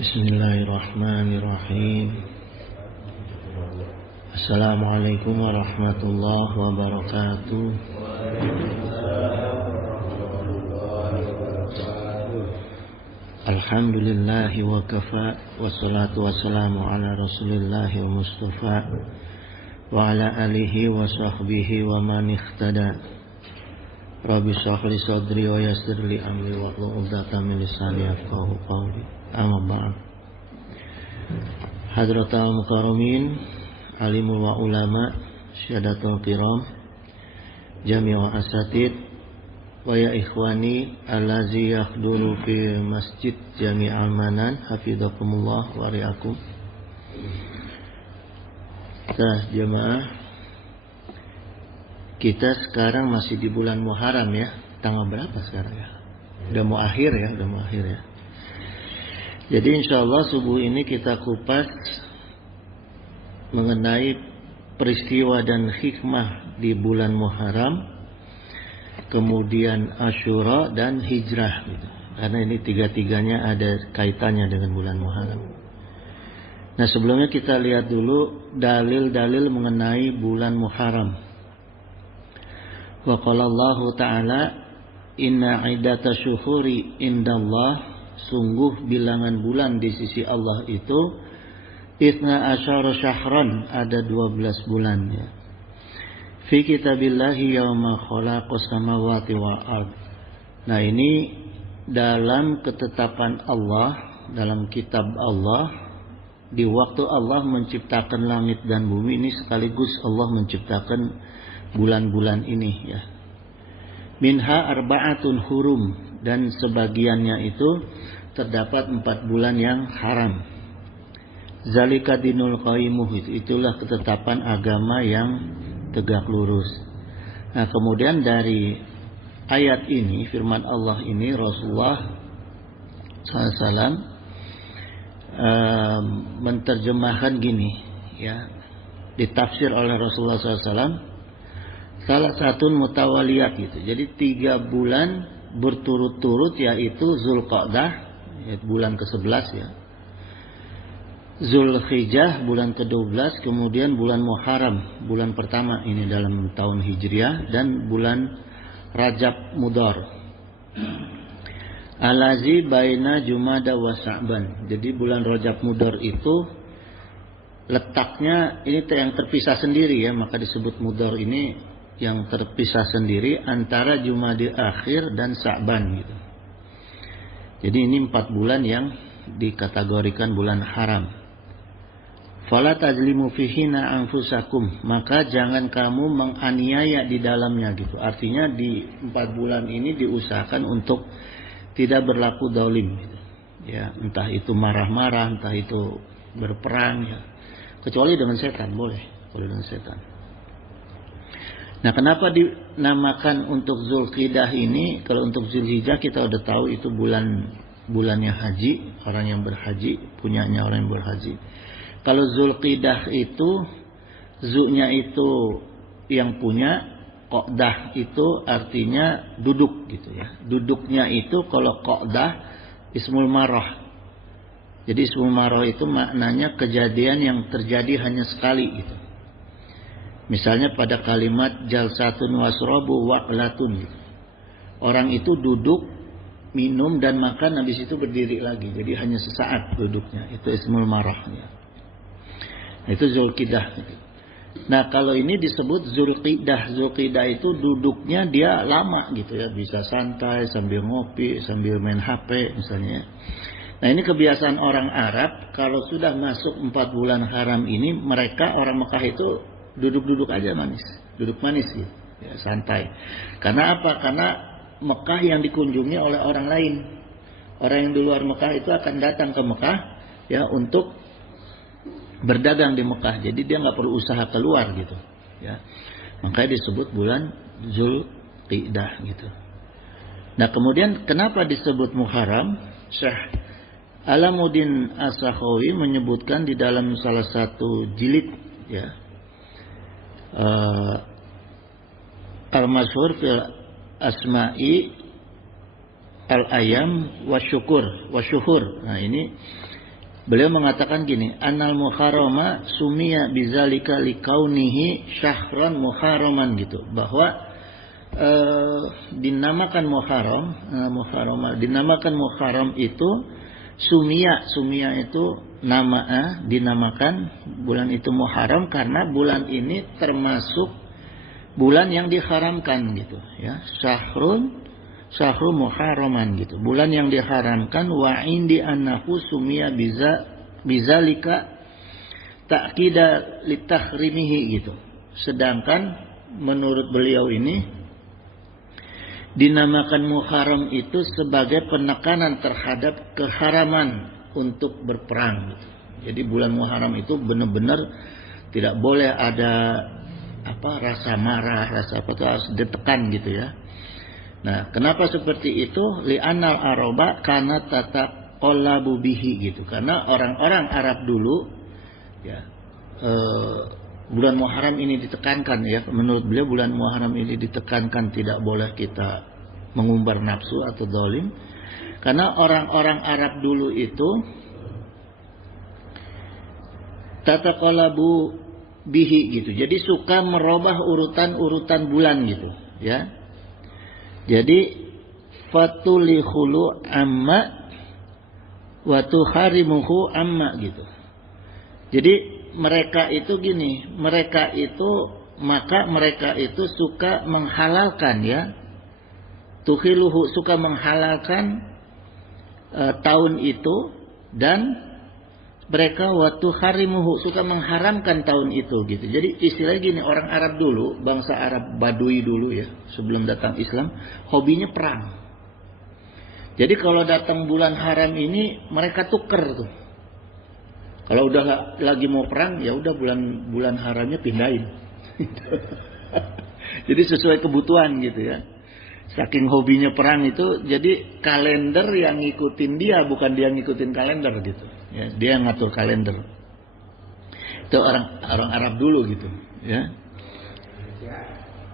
Bismillahirrahmanirrahim. Assalamualaikum warahmatullahi wabarakatuh. Alhamdulillahi wa kafa. Wassalatu wassalamu ala rasulillahi wa mustafa wa ala alihi wa sahbihi wa man ikhtada. Rabbi shrah li sadri wa yassir li amri wahlul 'uqdatam min lisani yafqahu qawli. Amma ba'd. Hadratal mukarramin, alimul wa ulama, syahadatul kiram, jami'u asatid, wa ya ikhwani allazi yakhduru fi masjid Jami'al Manan, hafizakumullah wa ri'akum. Jemaah, kita sekarang masih di bulan Muharram ya. Tanggal berapa sekarang ya? Udah mau akhir ya. Jadi insyaallah subuh ini kita kupas mengenai peristiwa dan hikmah di bulan Muharram, kemudian Asyura dan hijrah gitu. Karena ini tiga-tiganya ada kaitannya dengan bulan Muharram. Nah, sebelumnya kita lihat dulu dalil-dalil mengenai bulan Muharram. Wa qala Allah Ta'ala, inna iddata syuhuri indallah, sungguh bilangan bulan di sisi Allah itu Ithna asyara syahran, ada 12 bulannya. Fi kitabillahi yawma khalaqas samawati wal ard. Nah, ini dalam ketetapan Allah, dalam kitab Allah, di waktu Allah menciptakan langit dan bumi ini, sekaligus Allah menciptakan bulan-bulan ini ya. Minha arba'atun hurum, dan sebagiannya itu terdapat 4 bulan yang haram. Zalika dinul qaimuh, itulah ketetapan agama yang tegak lurus. Nah, kemudian dari ayat ini, firman Allah ini, Rasulullah SAW menerjemahkan gini ya, ditafsir oleh Rasulullah SAW, salah satu mutawaliyat gitu. Jadi 3 bulan berturut-turut, yaitu Zulqa'dah, yaitu bulan ke-11 ya, Zulhijjah bulan ke-12, kemudian bulan Muharram bulan pertama ini dalam tahun Hijriah, dan bulan Rajab Mudhar. Alazi baina Jumada wa Sya'ban. Jadi bulan Rajab Mudhar itu letaknya ini yang terpisah sendiri ya, maka disebut Mudhar ini yang terpisah sendiri antara Jumadil Akhir dan Sya'ban gitu. Jadi ini 4 bulan yang dikategorikan bulan haram. Fala tajlimu fihina anfusakum, maka jangan kamu menganiaya di dalamnya gitu. Artinya di 4 bulan ini diusahakan untuk tidak berlaku zalim gitu. Ya, entah itu marah-marah, entah itu berperang ya. Kecuali dengan setan boleh, kalau dengan setan. Nah, kenapa dinamakan untuk Zulqidah ini? Kalau untuk Zulhijjah kita udah tahu itu bulannya haji, orang yang berhaji, punyanya orang yang berhaji. Kalau Zulqidah itu zu-nya itu yang punya, Qodah itu artinya duduk gitu ya. Duduknya itu kalau Qodah ismul marah. Jadi ismul marah itu maknanya kejadian yang terjadi hanya sekali gitu. Misalnya pada kalimat jalsatun wasrobu wa'latun gitu. Orang itu duduk, minum dan makan, habis itu berdiri lagi. Jadi hanya sesaat duduknya. Itu ismul marahnya. Itu Zulqidah. Nah, kalau ini disebut Zulqidah. Zulqidah itu duduknya dia lama gitu ya. Bisa santai sambil ngopi, sambil main HP misalnya. Nah, ini kebiasaan orang Arab. Kalau sudah masuk 4 bulan haram ini, mereka orang Mekah itu duduk-duduk aja manis. Duduk manis gitu ya, santai. Karena apa? Karena Mekah yang dikunjungi oleh orang lain. Orang yang di luar Mekah itu akan datang ke Mekah ya untuk berdagang di Mekah. Jadi dia nggak perlu usaha keluar gitu ya. Makanya disebut bulan Zulqidah gitu. Nah, kemudian kenapa disebut Muharram? Syekh Alamuddin As-Sakhawi menyebutkan di dalam salah satu jilid ya, Al-Masyhur fil Asma'i Al-Ayam wa Syuhur. Nah, ini Beliau mengatakan gini, Annal Muharrama sumiya bizalika likaunihi syahran muharraman gitu, bahwa dinamakan dinamakan Muharram itu sumia itu nama, dinamakan bulan itu Muharram karena bulan ini termasuk bulan yang diharamkan gitu ya, syahrul muharraman gitu, bulan yang diharamkan. Wa indi annahu sumiya bizalika ta'kida litahrimihi gitu. Sedangkan menurut beliau ini dinamakan Muharram itu sebagai penekanan terhadap keharaman untuk berperang gitu. Jadi bulan Muharram itu benar-benar tidak boleh ada rasa marah, rasa apa itu harus ditekan gitu ya. Nah, kenapa seperti itu? Li'annal araba kana tataqallabu bihi gitu. Karena orang-orang Arab dulu ya bulan Muharram ini ditekankan ya, menurut beliau bulan Muharram ini ditekankan tidak boleh kita mengumbar nafsu atau zalim, karena orang-orang Arab dulu itu tataqallabu bihi gitu. Jadi suka merubah urutan-urutan bulan gitu ya. Jadi fatulihulu amma wa tuharimuhu amma gitu. Jadi mereka itu gini, mereka itu suka menghalalkan ya, tuhiluhu, suka menghalalkan tahun itu, dan mereka waktu harimuhu, suka mengharamkan tahun itu gitu. Jadi istilahnya gini, orang Arab dulu, bangsa Arab Badui dulu ya, sebelum datang Islam, hobinya perang. Jadi kalau datang bulan haram ini mereka tuker tuh. Kalau udah lagi mau perang, ya udah bulan haramnya pindahin. Jadi sesuai kebutuhan gitu ya. Saking hobinya perang itu, jadi kalender yang ngikutin dia, bukan dia ngikutin kalender gitu. Ya, dia ngatur kalender. Itu orang Arab dulu gitu, ya.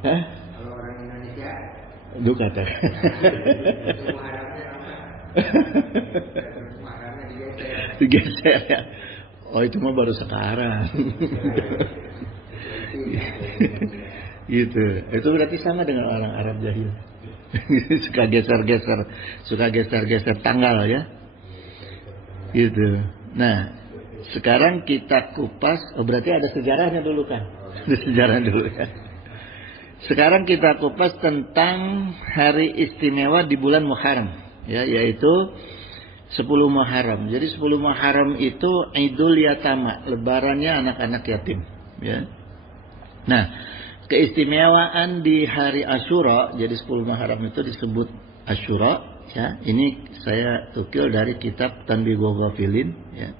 Hah? Kalau orang Indonesia? Duka tak. Digeser ya. Oh itu mah baru sekarang. Gitu. Itu berarti sama dengan orang Arab jahil. suka geser tanggal ya. Gitu. Nah, sekarang kita kupas. Oh berarti ada sejarahnya dulu kan? Ada sejarah dulu ya. Sekarang kita kupas tentang hari istimewa di bulan Muharram, ya, yaitu 10 Muharram. Jadi 10 Muharram itu Idul Yatama, lebarannya anak-anak yatim, ya. Nah, keistimewaan di hari Asyura, jadi 10 Muharram itu disebut Asyura, ya. Ini saya tukil dari kitab Tanbihul Ghafilin, ya.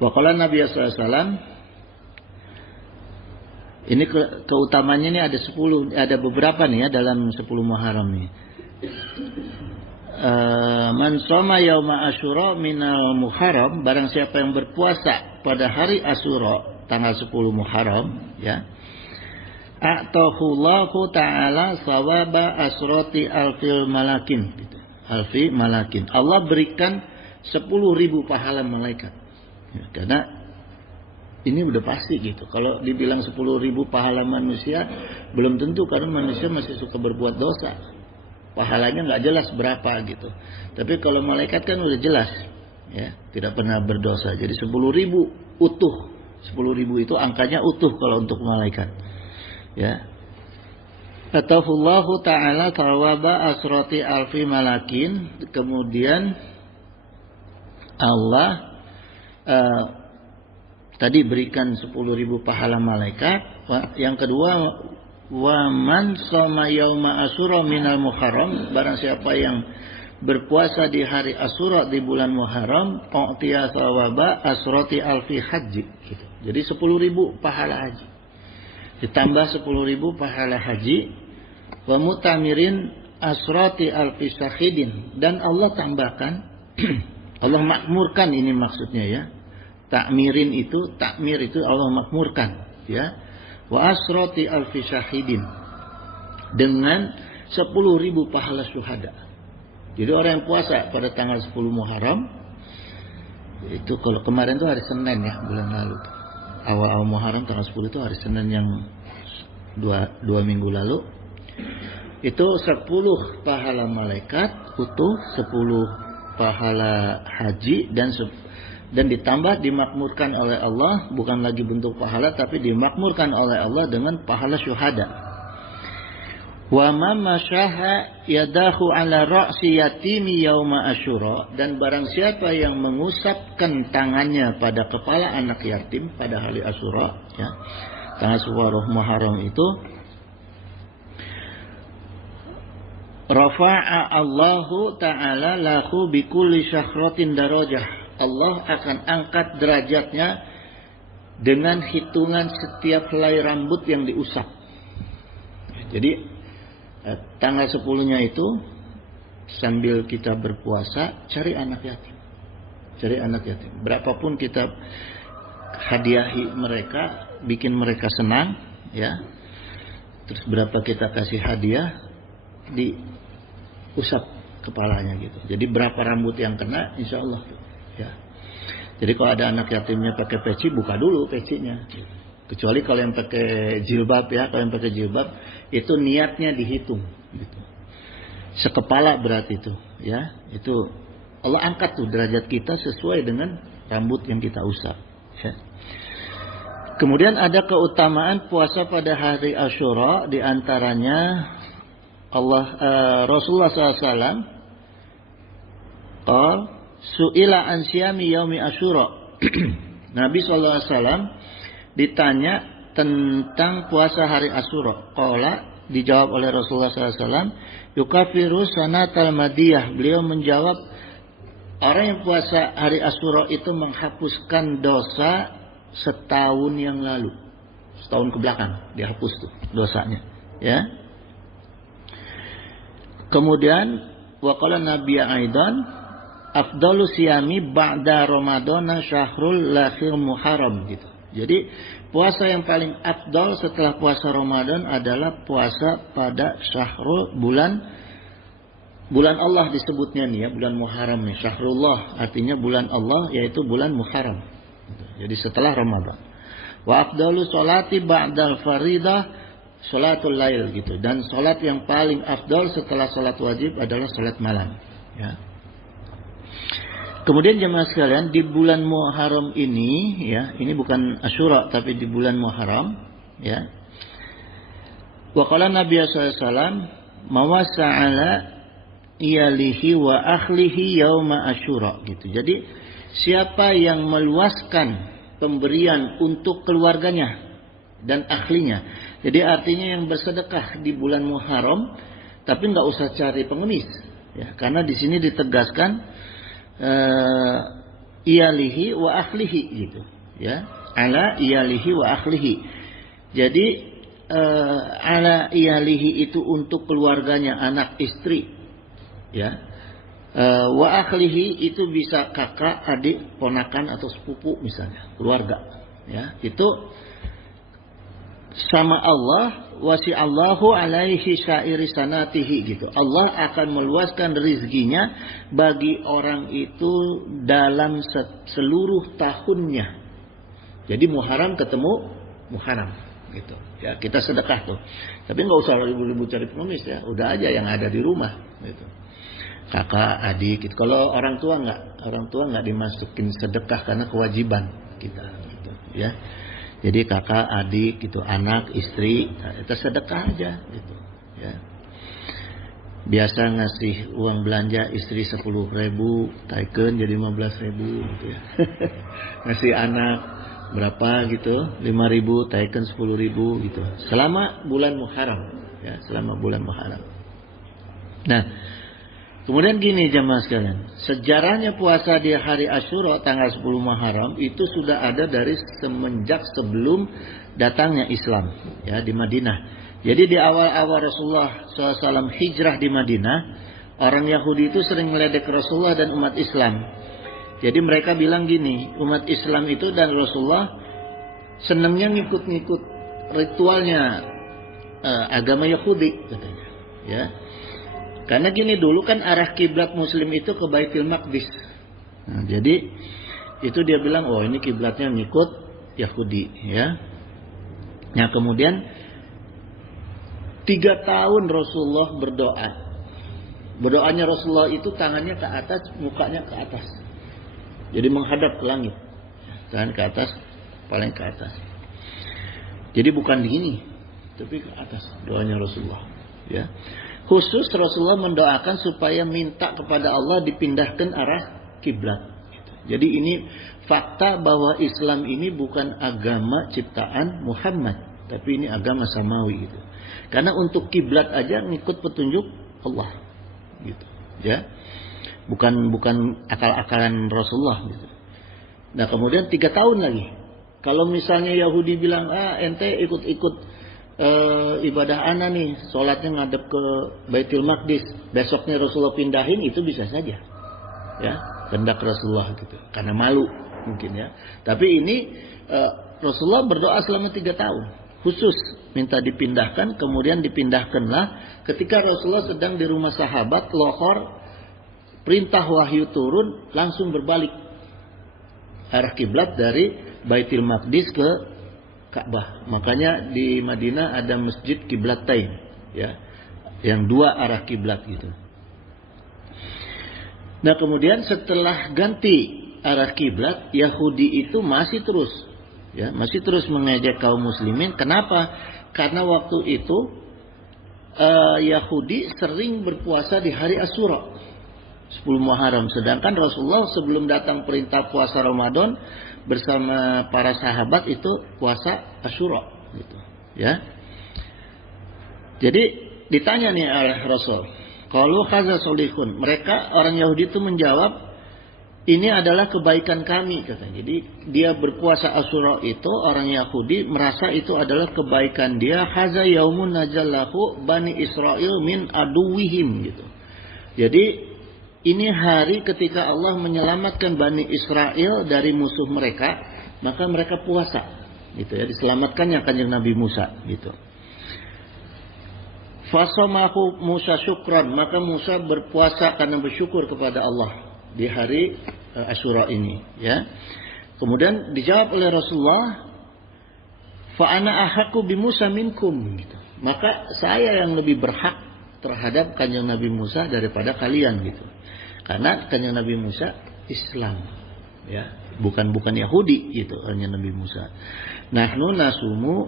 Wa qala Nabi sallallahu alaihi wasallam, ini keutamanya ini ada 10, ada beberapa nih ya dalam 10 Muharram nih. Man shoma yauma Asyura minal Muharram, barang siapa yang berpuasa pada hari Asyura tanggal 10 Muharram, ya. A'tahullahu ta'ala sawaba asrati alfil malakin gitu. Alfi malakin. Allah berikan 10.000 pahala malaikat. Ya, karena ini udah pasti gitu. Kalau dibilang 10.000 pahala manusia, belum tentu, karena manusia masih suka berbuat dosa. Pahalanya nggak jelas berapa gitu. Tapi kalau malaikat kan udah jelas, ya, tidak pernah berdosa. Jadi 10.000 utuh. 10.000 itu angkanya utuh kalau untuk malaikat. Ya. Atahullahu ta'ala thawaba asrati alfi malakin. Kemudian Allah tadi berikan 10.000 pahala malaikat. Yang kedua, wa man shoma yauma Asyura minal Muharram, barang siapa yang berpuasa di hari Asyura di bulan Muharram, u'tiya thawaba asrati alfi haji gitu. Jadi 10.000 pahala haji. Ditambah 10.000 pahala haji, wa mutamirin asrati alfi syahidin, dan Allah tambahkan Allah makmurkan, ini maksudnya ya. Takmir itu Allah makmurkan, ya. Wa asrati alfi syahidin, dengan 10.000 pahala syuhada. Jadi orang yang puasa pada tanggal 10 Muharram Itu kalau kemarin tuh hari Senin ya, bulan lalu. Awal-awal Muharram tanggal 10 itu hari Senin yang dua minggu lalu. Itu 10 pahala malaikat utuh, 10 pahala haji, dan ditambah dimakmurkan oleh Allah, bukan lagi bentuk pahala tapi dimakmurkan oleh Allah dengan pahala syuhada. Wa man masyaha yadahu ala ra'si yatimi yauma asyura, dan barang siapa yang mengusapkan tangannya pada kepala anak yatim pada hari Asyura, ya, tanggal 10 Muharram itu, rafa'a Allahu ta'ala lahu bikulli syahratin darajah. Allah akan angkat derajatnya dengan hitungan setiap helai rambut yang diusap. Jadi tanggal 10-nya itu sambil kita berpuasa, cari anak yatim. Cari anak yatim. Berapapun kita hadiahi mereka, bikin mereka senang, ya. Terus berapa kita kasih hadiah, diusap kepalanya gitu. Jadi berapa rambut yang kena, insya Allah, ya. Jadi kalau ada anak yatimnya pakai peci, buka dulu pecinya. Kecuali kalau yang pakai jilbab, ya, kalau yang pakai jilbab itu niatnya dihitung gitu. Sekepala berarti itu, ya. Itu Allah angkat tuh derajat kita sesuai dengan rambut yang kita usap, ya. Kemudian ada keutamaan puasa pada hari Asyura, di antaranya Rasulullah SAW su'ila an siyami yaumi Asyura. Nabi SAW ditanya tentang puasa hari Asyura. Qala, dijawab oleh Rasulullah SAW, yukafiru sanatal madiyah. Beliau menjawab, orang yang puasa hari Asyura itu menghapuskan dosa setahun yang lalu. Setahun ke belakang dihapus tuh dosanya, ya. Kemudian waqala Nabi Aidan, afdalu siyami ba'da Ramadana syahrul lakhir Muharram gitu. Jadi puasa yang paling afdal setelah puasa Ramadan adalah puasa pada syahrul, bulan Allah disebutnya nih, ya, bulan Muharram nih. Syahrullah artinya bulan Allah, yaitu bulan Muharram. Jadi setelah Ramadan. Wa afdalu sholati ba'dal faridah sholatul lail gitu. Dan sholat yang paling afdal setelah sholat wajib adalah sholat malam, ya. Kemudian jemaah sekalian, di bulan Muharram ini, ya, ini bukan Asyura tapi di bulan Muharram, ya. Wa qala Nabi sallallahu alaihi wasallam, mawasa'ala iyalihi wa akhlihi yauma Asyura gitu. Jadi siapa yang meluaskan pemberian untuk keluarganya dan ahlinya. Jadi artinya yang bersedekah di bulan Muharram tapi enggak usah cari pengemis, ya, karena di sini ditegaskan iyalihi wa akhlihi gitu, ya, ala iyalihi wa akhlihi. Jadi ala iyalihi itu untuk keluarganya, anak istri, ya. Wa akhlihi itu bisa kakak, adik, ponakan atau sepupu misalnya, keluarga, ya. Itu sama Allah, wasi'allahu alaihi syairi sanatihi gitu. Allah akan meluaskan rizkinya bagi orang itu dalam seluruh tahunnya. Jadi Muharram ketemu Muharram gitu. Ya, kita sedekah tuh. Tapi nggak usah ribu-ribu cari pengemis, ya. Udah aja yang ada di rumah gitu. Kakak, adik gitu. Kalau orang tua nggak dimasukin sedekah karena kewajiban kita gitu, ya. Jadi kakak, adik gitu, anak, istri, kita sedekah aja gitu, ya. Biasa ngasih uang belanja istri 10.000, taikun jadi 15.000 gitu, ya. Ngasih anak berapa gitu, 5.000, taikun 10.000 gitu. Selama bulan Muharram, ya, selama bulan Muharram. Nah, kemudian gini jemaah sekalian, sejarahnya puasa di hari Asyura tanggal 10 Muharram itu sudah ada dari semenjak sebelum datangnya Islam, ya, di Madinah. Jadi di awal-awal Rasulullah SAW hijrah di Madinah, orang Yahudi itu sering meledek Rasulullah dan umat Islam. Jadi mereka bilang gini, umat Islam itu dan Rasulullah senangnya ngikut-ngikut ritualnya agama Yahudi katanya, ya. Karena gini, dulu kan arah kiblat Muslim itu ke Baitul Maqdis. Nah, jadi Itu dia bilang, oh ini kiblatnya ngikut Yahudi, ya. Nah kemudian 3 tahun Rasulullah berdoa. Berdoanya Rasulullah itu tangannya ke atas, mukanya ke atas. Jadi menghadap ke langit. Tangan ke atas, paling ke atas. Jadi bukan gini, tapi ke atas doanya Rasulullah. Ya. Khusus Rasulullah mendoakan supaya minta kepada Allah dipindahkan arah kiblat. Jadi ini fakta bahwa Islam ini bukan agama ciptaan Muhammad, tapi ini agama samawi gitu. Karena untuk kiblat aja ngikut petunjuk Allah gitu, ya. Bukan akal-akalan Rasulullah gitu. Nah, kemudian 3 tahun lagi. Kalau misalnya Yahudi bilang, ente ikut-ikut ibadah ana nih, sholatnya ngadep ke Baitul Maqdis, besoknya Rasulullah pindahin, itu bisa saja. Ya, kehendak Rasulullah gitu. Karena malu mungkin ya. Tapi ini Rasulullah berdoa selama 3 tahun. Khusus minta dipindahkan, kemudian dipindahkanlah ketika Rasulullah sedang di rumah sahabat, lohor, perintah wahyu turun, langsung berbalik arah kiblat dari Baitul Maqdis ke Ka'bah. Makanya di Madinah ada masjid Qiblatain, ya, yang 2 arah kiblat gitu. Nah kemudian setelah ganti arah kiblat, Yahudi itu masih terus mengejek kaum muslimin. Kenapa? Karena waktu itu Yahudi sering berpuasa di hari Asyura, 10 Muharram. Sedangkan Rasulullah sebelum datang perintah puasa Ramadan bersama para sahabat itu puasa Asyura gitu, ya. Jadi ditanya nih oleh Rasul, qalu hadza solihun. Mereka orang Yahudi itu menjawab, ini adalah kebaikan kami katanya. Jadi dia berpuasa Asyura itu, orang Yahudi merasa itu adalah kebaikan dia. Hadza yaumun najallahu bani Israil min aduwihim gitu. Jadi ini hari ketika Allah menyelamatkan Bani Israel dari musuh mereka, maka mereka puasa, gitu ya, diselamatkannya kanjeng Nabi Musa, gitu. Fasamahu Musa syukran, maka Musa berpuasa karena bersyukur kepada Allah di hari Asyura ini, ya. Kemudian dijawab oleh Rasulullah, fa ana ahaqqu bi Musa minkum, gitu. Maka saya yang lebih berhak terhadap kanjeng Nabi Musa daripada kalian, gitu. Karena kanjeng Nabi Musa Islam, ya, bukan Yahudi gitu, hanya Nabi Musa. Nahnu nasumuhu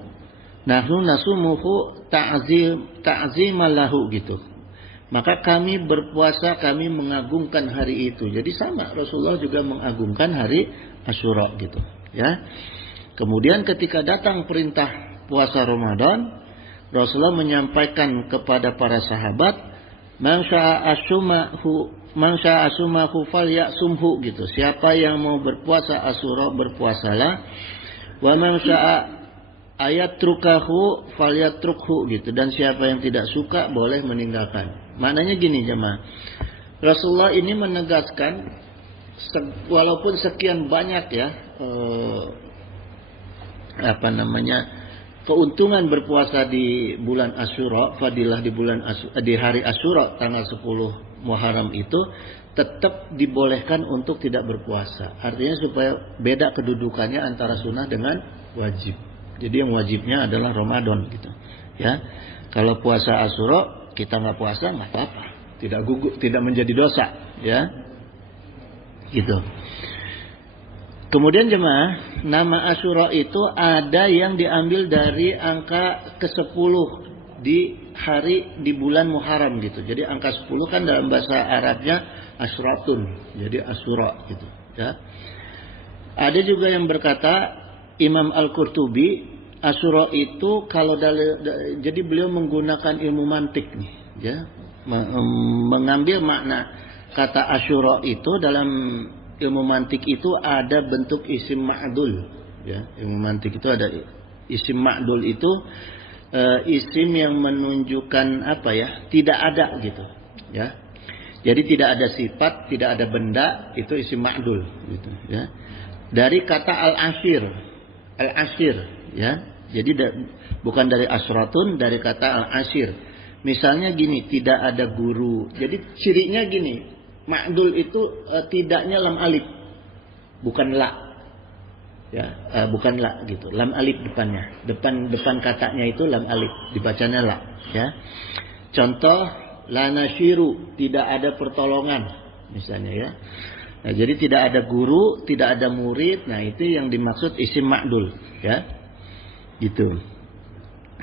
ta'ziman lahu gitu. Maka kami berpuasa, kami mengagungkan hari itu. Jadi sama, Rasulullah juga mengagungkan hari Asyura gitu, ya. Kemudian ketika datang perintah puasa Ramadan, Rasulullah menyampaikan kepada para sahabat, man syaa asumahu falyasumhu gitu. Siapa yang mau berpuasa Asyura, berpuasalah. Wa man syaa ayatrukahu falyatrukhu gitu. Dan siapa yang tidak suka boleh meninggalkan. Maknanya gini jemaah. Rasulullah ini menegaskan walaupun sekian banyak ya keuntungan berpuasa di bulan Asyura, fadilah di hari Asyura tanggal 10 Muharram itu tetap dibolehkan untuk tidak berpuasa. Artinya supaya beda kedudukannya antara sunnah dengan wajib. Jadi yang wajibnya adalah Ramadan gitu, ya. Kalau puasa Asyura kita nggak puasa nggak apa-apa, tidak gugur, tidak menjadi dosa, ya. Gitu. Kemudian jemaah, nama Asyura itu ada yang diambil dari angka ke-10 di bulan Muharram gitu. Jadi angka 10 kan dalam bahasa Arabnya Asyratun. Jadi Asyura gitu, ya. Ada juga yang berkata, Imam Al-Qurtubi, Asyura itu kalau jadi beliau menggunakan ilmu mantik nih, ya. Mengambil makna kata Asyura itu dalam ilmu mantik itu ada bentuk isim ma'dul, ya. Ilmu mantik itu ada isim ma'dul itu isim yang menunjukkan apa ya? Tidak ada gitu, ya. Jadi tidak ada sifat, tidak ada benda, itu isim ma'dul gitu, ya. Dari kata al-ashir, ya. Jadi bukan dari asratun, dari kata al-ashir. Misalnya gini, tidak ada guru. Jadi cirinya gini, ma'dul itu tidaknya lam alif. bukan la. Ya, bukan la gitu. Lam alif depannya. Depan katanya itu lam alif, dibacanya la, ya. Contoh la nasyiru, tidak ada pertolongan misalnya, ya. Nah, jadi tidak ada guru, tidak ada murid. Nah, itu yang dimaksud isim ma'dul, ya. Gitu.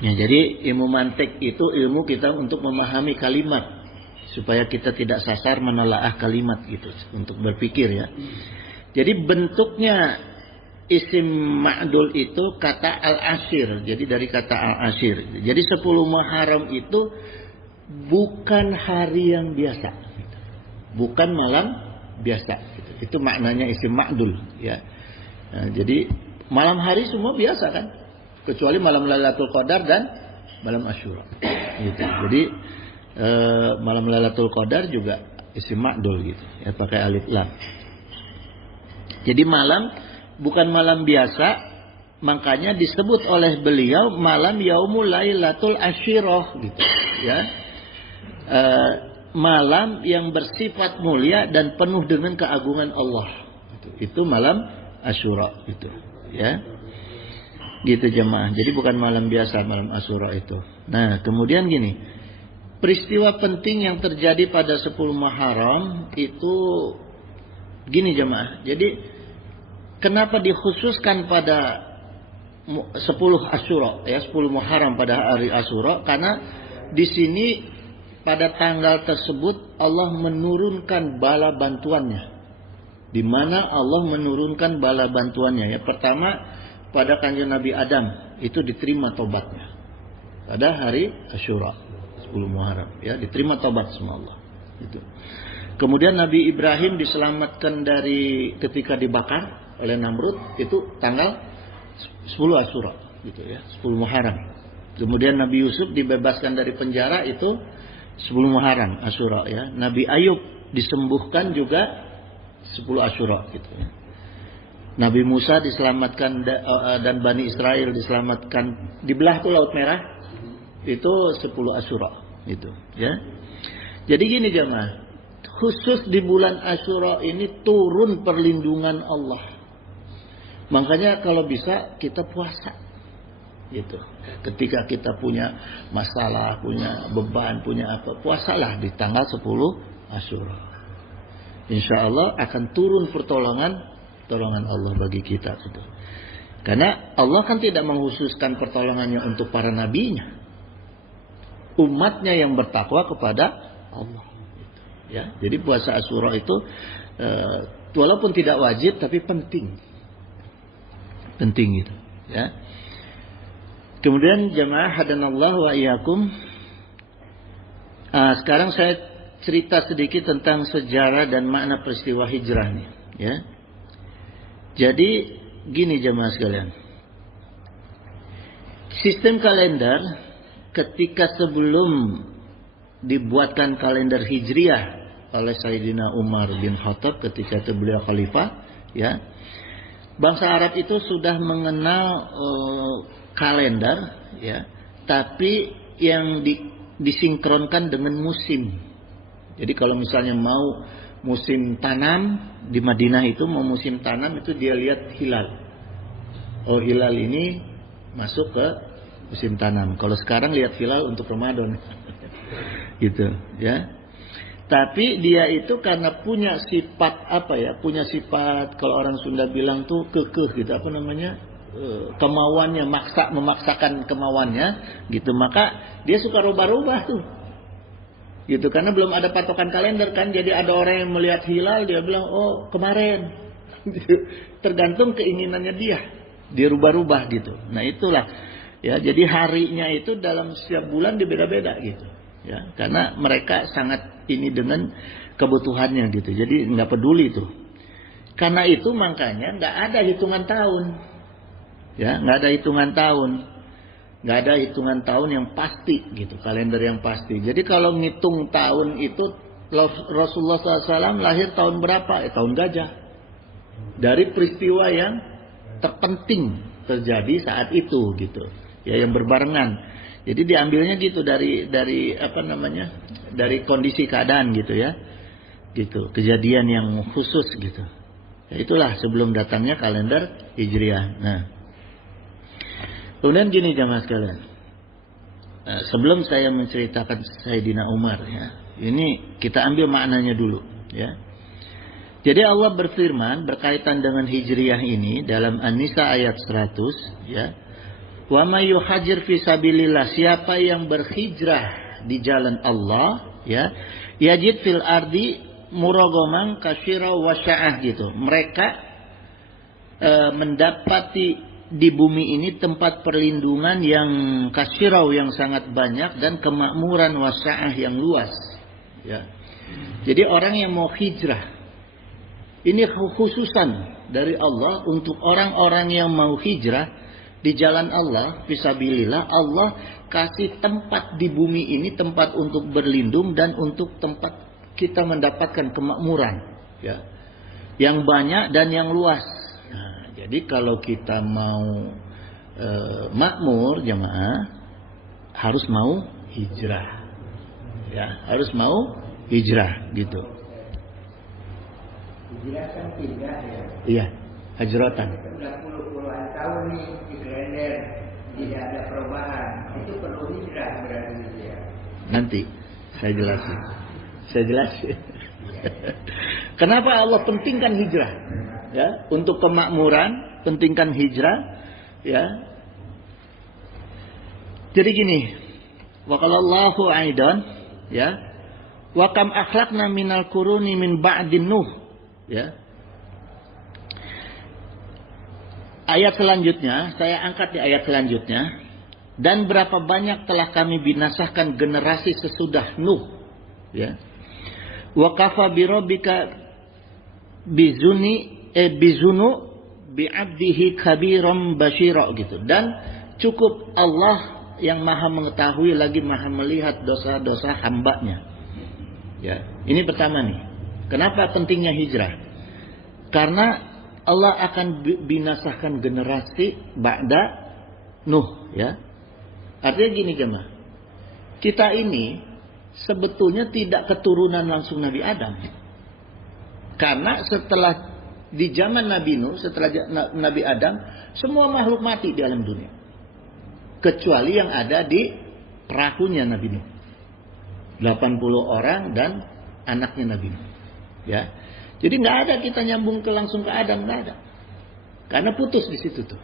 Ya, jadi ilmu mantik itu ilmu kita untuk memahami kalimat supaya kita tidak sasar menelaah kalimat gitu untuk berpikir, ya. Jadi bentuknya isim ma'dul itu kata al-ashir. Jadi dari kata al-ashir. Jadi 10 Muharram itu bukan hari yang biasa. Bukan malam biasa. Itu maknanya isim ma'dul, ya. Nah, jadi malam hari semua biasa kan? Kecuali malam Lailatul Qadar dan malam Asyura. Gitu. Jadi malam Lailatul Qadar juga isim ma'dul gitu. Ya, pakai alif lam. Jadi malam bukan malam biasa, makanya disebut oleh beliau malam yaumul lailatul asyirah gitu, ya. Malam yang bersifat mulia dan penuh dengan keagungan Allah. Itu malam Asyura gitu, ya. Gitu jemaah. Jadi bukan malam biasa, malam Asyura itu. Nah, kemudian gini. Peristiwa penting yang terjadi pada 10 Muharram itu gini jemaah. Jadi kenapa dikhususkan pada 10 Asyura, ya, 10 Muharram pada hari Asyura? Karena di sini pada tanggal tersebut Allah menurunkan bala bantuannya. Di mana Allah menurunkan bala bantuannya, ya. Pertama pada kanjeng Nabi Adam itu diterima tobatnya pada hari Asyura 10 Muharram, ya, diterima tobat sama Allah. Gitu. Kemudian Nabi Ibrahim diselamatkan dari ketika dibakar oleh Namrud itu tanggal 10 Asyura gitu, ya, 10 Muharram. Kemudian Nabi Yusuf dibebaskan dari penjara itu 10 Muharram Asyura, ya. Nabi Ayub disembuhkan juga 10 Asyura gitu, ya. Nabi Musa diselamatkan dan Bani Israel diselamatkan dibelah tuh Laut Merah itu 10 Asyura gitu, ya. Jadi gini jemaah, khusus di bulan Asyura ini turun perlindungan Allah. Makanya kalau bisa kita puasa gitu. Ketika kita punya masalah, punya beban, punya apa, puasalah di tanggal 10 Asyura. Insya Allah akan turun pertolongan Allah bagi kita gitu. Karena Allah kan tidak mengkhususkan pertolongannya untuk para nabinya. Umatnya yang bertakwa kepada Allah gitu, ya. Jadi puasa Asyura itu walaupun tidak wajib tapi penting gitu, ya. Kemudian jemaah hadanallah wa iyyakum. Sekarang saya cerita sedikit tentang sejarah dan makna peristiwa hijrahnya, ya. Jadi gini jemaah sekalian. Sistem kalender ketika sebelum dibuatkan kalender Hijriah oleh Sayyidina Umar bin Khattab ketika itu beliau khalifah, ya. Bangsa Arab itu sudah mengenal kalender, ya, tapi yang disinkronkan dengan musim. Jadi kalau misalnya mau musim tanam di Madinah itu mau musim tanam itu dia lihat hilal. Oh, hilal ini masuk ke musim tanam. Kalau sekarang lihat hilal untuk Ramadan, gitu, ya. Tapi dia itu karena punya sifat apa ya? Punya sifat kalau orang Sunda bilang tuh kekeh gitu, apa namanya? Kemauannya, memaksakan kemauannya gitu. Maka dia suka rubah-rubah tuh. Gitu, karena belum ada patokan kalender kan. Jadi ada orang yang melihat hilal dia bilang, "Oh, kemarin." Tergantung keinginannya dia. Dia rubah-rubah gitu. Nah, itulah ya. Jadi harinya itu dalam setiap bulan beda-beda gitu. Ya, karena mereka sangat ini dengan kebutuhannya gitu. Jadi nggak peduli tuh. Karena itu makanya nggak ada hitungan tahun. Ya, nggak ada hitungan tahun. Nggak ada hitungan tahun yang pasti gitu, kalender yang pasti. Jadi kalau ngitung tahun itu Rasulullah SAW lahir tahun berapa? Tahun gajah. Dari peristiwa yang terpenting terjadi saat itu gitu. Ya, yang berbarengan. Jadi diambilnya gitu dari apa namanya? Dari kondisi keadaan gitu, ya. Gitu, kejadian yang khusus gitu. Ya, itulah sebelum datangnya kalender Hijriah. Nah, kemudian gini jamaah sekalian. Sebelum saya menceritakan Sayyidina Umar ya, ini kita ambil maknanya dulu ya. Jadi Allah berfirman berkaitan dengan Hijriah ini dalam An-Nisa ayat 100 ya. Wa may yuhajir fi sabilillah, siapa yang berhijrah di jalan Allah ya, yajid fil ardi muragaman katsira wa sya'ah gitu. Mereka mendapati di bumi ini tempat perlindungan yang katsirau, yang sangat banyak, dan kemakmuran wa sya'ah yang luas ya. Jadi orang yang mau hijrah ini khususan dari Allah untuk orang-orang yang mau hijrah di jalan Allah, fisabilillah. Allah kasih tempat di bumi ini, tempat untuk berlindung dan untuk tempat kita mendapatkan kemakmuran ya, yang banyak dan yang luas. Nah, jadi kalau kita mau makmur jemaah, harus mau hijrah ya, harus mau hijrah gitu. Hijrah kan pindah ya. Iya, hajratan. Sudah puluhan tahun nih di kalender tidak ada perubahan. Itu perlu hijrah berarti ya. Nanti saya jelasin. Kenapa Allah pentingkan hijrah? Ya, untuk kemakmuran pentingkan hijrah. Ya. Jadi gini, wa qalallahu aidan ya. Wa kam akhlaqna minal quruni min ba'din Nuh. Ya. Ayat selanjutnya, saya angkat di ayat selanjutnya. Dan berapa banyak telah kami binasakan generasi sesudah Nuh. Ya. Wa kafa bi rabbika bizunu bi'abdihi kabiram basyira gitu. Dan cukup Allah yang maha mengetahui lagi maha melihat dosa-dosa hambanya. Ya, ini pertama nih. Kenapa pentingnya hijrah? Karena Allah akan binasakan generasi ba'da Nuh ya. Artinya gini jemaah. Kita ini sebetulnya tidak keturunan langsung Nabi Adam. Karena setelah di zaman Nabi Nuh, setelah Nabi Adam, semua makhluk mati di alam dunia. Kecuali yang ada di perahunya Nabi Nuh. 80 orang dan anaknya Nabi Nuh. Ya. Jadi nggak ada kita nyambung langsung ke Adam, nggak ada. Karena putus di situ tuh.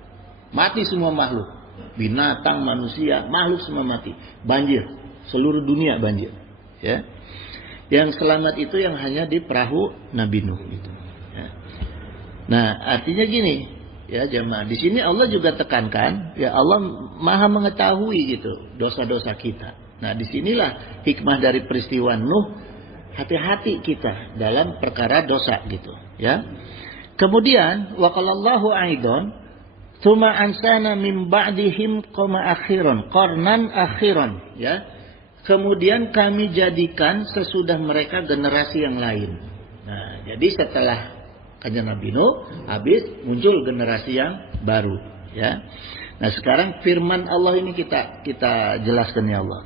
Mati semua makhluk. Binatang, manusia, makhluk semua mati. Banjir. Seluruh dunia banjir. Ya. Yang selamat itu yang hanya di perahu Nabi Nuh gitu. Ya. Nah, artinya gini, ya jemaah. Di sini Allah juga tekankan, ya Allah maha mengetahui gitu dosa-dosa kita. Nah, disinilah hikmah dari peristiwa Nuh. Hati-hati kita dalam perkara dosa gitu, ya. Kemudian waqalallahu aidan tsumma ansana min ba'dihim qarnan akhiran, ya. Kemudian kami jadikan sesudah mereka generasi yang lain. Nah, jadi setelah Kanjeng Nabi Nuh habis muncul generasi yang baru, ya. Nah, sekarang firman Allah ini kita jelaskan ya Allah,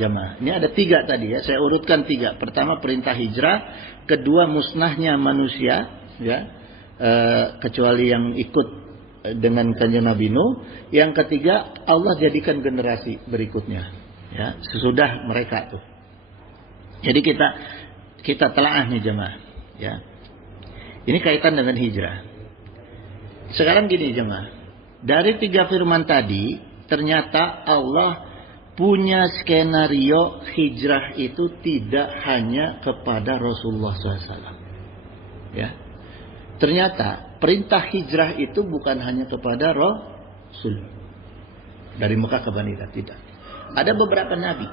jamaah. Ini ada 3 tadi ya, saya urutkan 3. Pertama perintah hijrah, kedua musnahnya manusia, ya, kecuali yang ikut dengan Kanjeng Nabi Nuh. Yang ketiga Allah jadikan generasi berikutnya, ya, sesudah mereka tuh. Jadi kita telaah nih jamaah, ya. Ini kaitan dengan hijrah. Sekarang gini jamaah. Dari 3 firman tadi, ternyata Allah punya skenario hijrah itu tidak hanya kepada Rasulullah SAW. Ya, ternyata perintah hijrah itu bukan hanya kepada Rasul dari Mekah ke Madinah, tidak. Ada beberapa nabi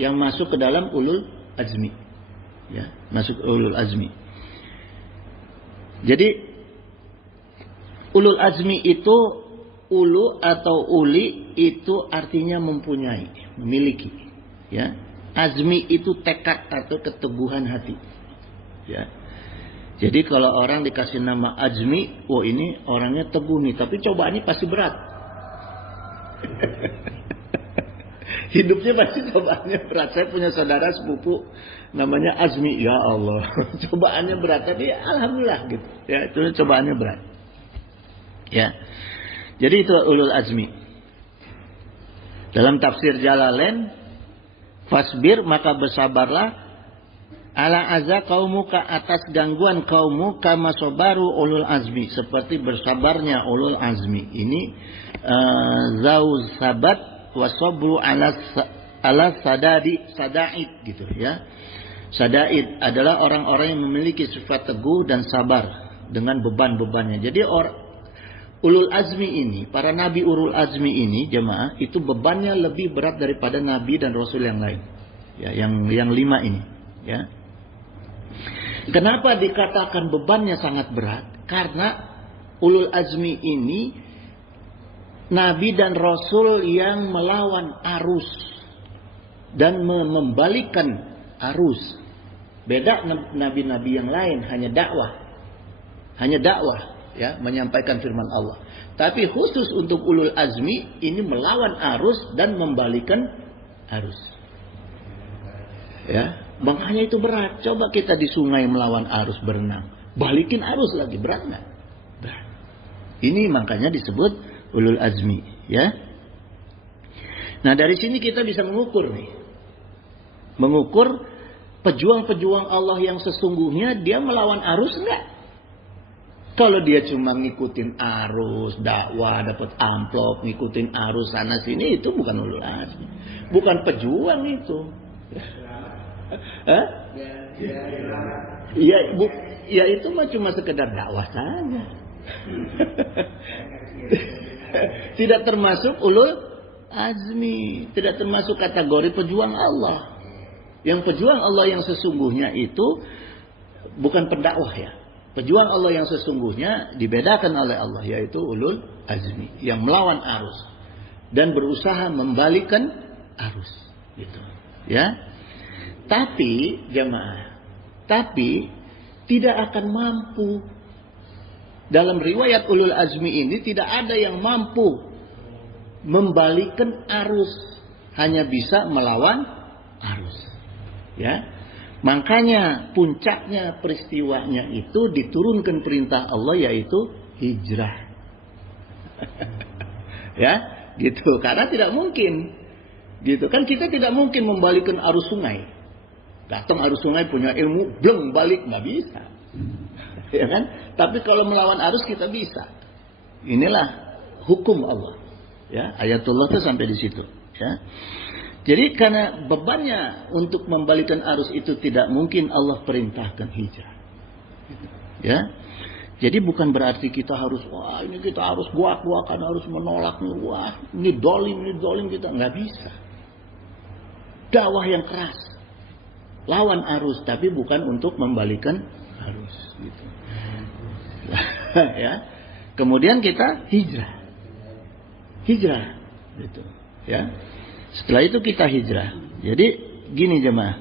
yang masuk ke dalam ulul azmi, ya, masuk ulul azmi. Jadi ulul azmi itu, ulu atau uli itu artinya mempunyai, memiliki, ya. Azmi itu tekad atau keteguhan hati, ya. Jadi kalau orang dikasih nama Azmi, oh ini orangnya teguh nih, tapi cobaannya pasti berat. Hidupnya pasti cobaannya berat. Saya punya saudara sepupu namanya Azmi, ya Allah. Cobaannya berat, tapi alhamdulillah gitu. Ya, itu cobaannya berat. Ya. Jadi itu ulul azmi. Dalam tafsir Jalalain, fasbir maka bersabarlah ala aza kaumuka atas gangguan kaummu kama sabaru ulul azmi, seperti bersabarnya ulul azmi. Ini zauz sabat wasabru ala sadaid gitu ya. Sadaid adalah orang-orang yang memiliki sifat teguh dan sabar dengan beban-bebannya. Jadi ulul azmi ini, para nabi ulul azmi ini jemaah, itu bebannya lebih berat daripada nabi dan rasul yang lain. Ya, yang 5 ini, ya. Kenapa dikatakan bebannya sangat berat? Karena ulul azmi ini nabi dan rasul yang melawan arus dan membalikkan arus. Beda nabi-nabi yang lain hanya dakwah. Hanya dakwah, ya, menyampaikan firman Allah. Tapi khusus untuk ulul azmi ini melawan arus dan membalikkan arus. Ya, makanya itu berat. Coba kita di sungai melawan arus berenang, balikin arus lagi, berat nggak? Berat. Ini makanya disebut ulul azmi, ya. Nah, dari sini kita bisa mengukur nih. Mengukur pejuang-pejuang Allah yang sesungguhnya dia melawan arus enggak? Kalau dia cuma ngikutin arus dakwah, dapat amplop, ngikutin arus sana sini, itu bukan ulul azmi. Bukan pejuang itu. Hah? Ya itu mah cuma sekedar dakwah saja. Tidak termasuk ulul azmi, tidak termasuk kategori pejuang Allah. Yang pejuang Allah yang sesungguhnya itu bukan pendakwah ya. Pejuang Allah yang sesungguhnya dibedakan oleh Allah, yaitu ulul azmi yang melawan arus dan berusaha membalikkan arus, gitu. Ya. Tapi jemaah, tidak akan mampu. Dalam riwayat ulul azmi ini tidak ada yang mampu membalikkan arus, hanya bisa melawan arus. Ya. Makanya puncaknya peristiwanya itu diturunkan perintah Allah, yaitu hijrah. Ya, gitu. Karena tidak mungkin. Gitu kan, kita tidak mungkin membalikkan arus sungai. Datang arus sungai punya ilmu, bleng balik, nggak bisa. Ya kan? Tapi kalau melawan arus kita bisa. Inilah hukum Allah. Ya, ayatullah itu sampai di situ. Ya. Jadi karena bebannya untuk membalikkan arus itu tidak mungkin, Allah perintahkan hijrah. Ya. Jadi bukan berarti kita harus, wah ini kita harus buak-buakan, harus menolak, wah ini dolim kita, nggak bisa. Dakwah yang keras, lawan arus, tapi bukan untuk membalikkan arus. Gitu. Ya. Kemudian kita hijrah, gitu. Ya. Setelah itu kita hijrah. Jadi gini jemaah.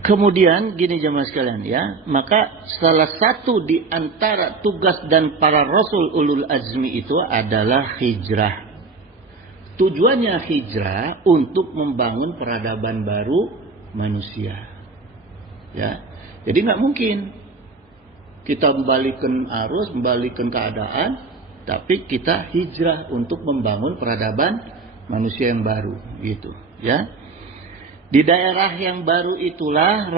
Kemudian gini jemaah sekalian ya. Maka salah satu di antara tugas dan para rasul ulul azmi itu adalah hijrah. Tujuannya hijrah untuk membangun peradaban baru manusia. Ya. Jadi nggak mungkin kita membalikkan arus, membalikkan keadaan, tapi kita hijrah untuk membangun peradaban manusia yang baru, gitu, ya. Di daerah yang baru itulah